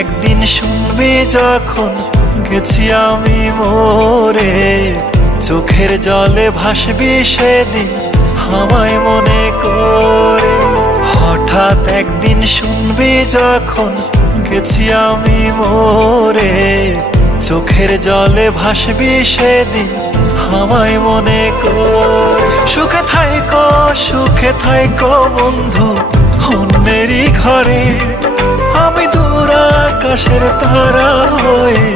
একদিন শুনবি যখন গেছি আমি মরে, চোখের জলে ভাসবি সেদিন আমায় মনে করে। হঠাৎ একদিন শুনবি যখন গেছি আমি মরে, চোখের জলে ভাসবি সেদিন আমায় মনে করে। সুখে থাইকো বন্ধু অন্যেরই ঘরে, আমি দূর আকাশের তারা হয়ে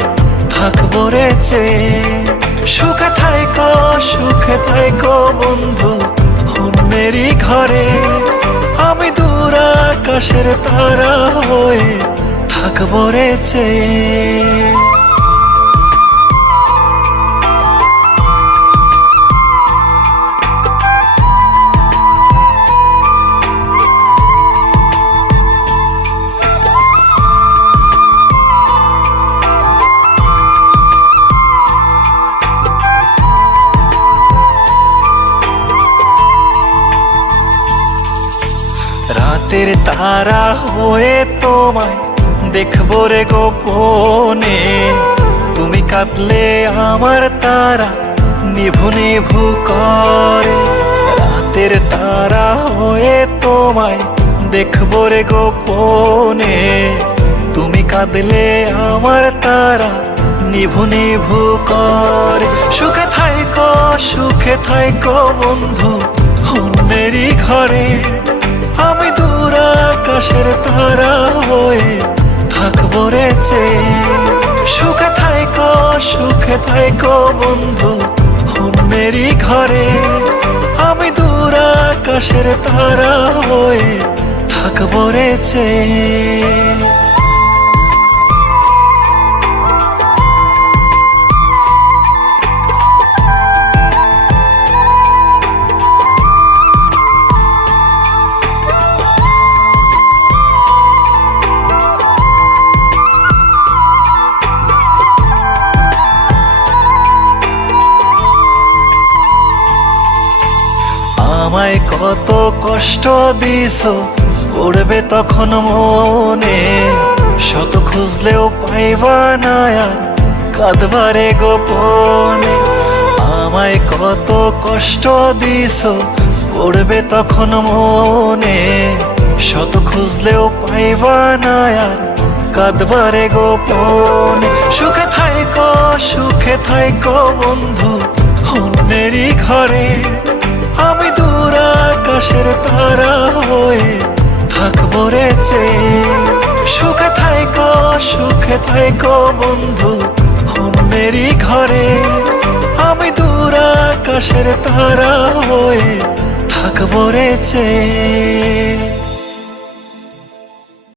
থাকবো রে চেয়ে। সুখে থাইকো বন্ধু অন্যেরই ঘরে, আমি দূর আকাশের তারা হয়ে থাকবো রে চেয়ে। রাতের তারা হয়ে তোমায় দেখবো রে গোপনে, তুমি কাঁদলে আমার তারা নিভু নিভু করে। রাতের তারা হয়ে তোমায় দেখবো রে গোপনে, তুমি কাঁদলে আমার তারা নিভু নিভু করে। সুখে থাইকো বন্ধু অন্যেরই ঘরে, আমি দূর আকাশের তারা হয়ে থাকবো রে চেয়ে। সুখে থাইকো বন্ধু অন্যেরই ঘরে, আমি দূর আকাশের তারা হয়ে থাকবো রে চেয়ে। আমায় কত কষ্ট দিছো পড়বে তখন মনে, শত খুঁজলেও পাইবা না আর কাঁদবারে গোপনে। আমায় কত কষ্ট দিছো পড়বে তখন মনে, শত খুঁজলেও পাইবা না আর কাঁদবারে গোপনে। সুখে থাইকো বন্ধু অন্যেরই ঘরে, আমি দূর আকাশের তারা হয়ে থাকবো রে চেয়ে। সুখে থাইকো বন্ধু অন্যেরই ঘরে, আমি দূর আকাশের তারা হয়ে থাকবো রে চেয়ে।